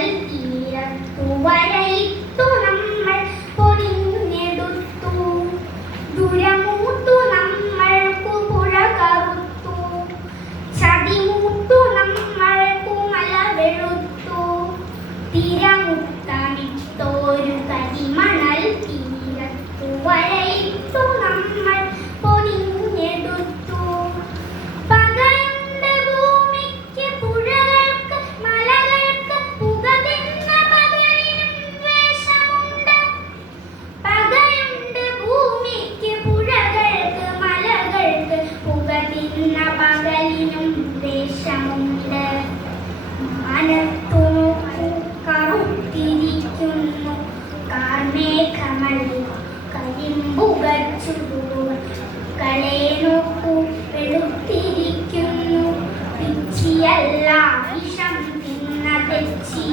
മണൽ തീരത്തു വരയിട്ടു നമ്മൾ പൊടിഞ്ഞെടുത്തു. ദുരമൂത്തു നമ്മൾക്കു പുഴ കറുത്തു. ചതിമൂത്തു നമ്മൾക്കു മല വെളുത്തു. തിരമുത്തമിട്ടോരു കരിമണൽ തീരത്തു വരയിട്ടു നമ്മൾ പൊടിഞ്ഞെടുത്തു. പകയുണ്ട് ഭൂമിക്ക് പുഴകൾക്ക് മലകൾക്ക് പുക തിന്ന പകലിനും വേഷമുണ്ട്. പകയുണ്ട് ഭൂമിക്ക് പുഴകൾക്ക് മലകൾക്ക് പുക തിന്ന പകലിനും വേഷമുണ്ട്. മാനത്തു നോക്കൂ കറുത്തിരിക്കുന്നു കാർമേഘമഴി കരിമ്പുകൾ ചുടുകൾ. കളെ നോക്കൂ വെളുത്തിരിക്കുന്നു പിച്ചിയല്ല വിഷം തിന്ന തെച്ചി.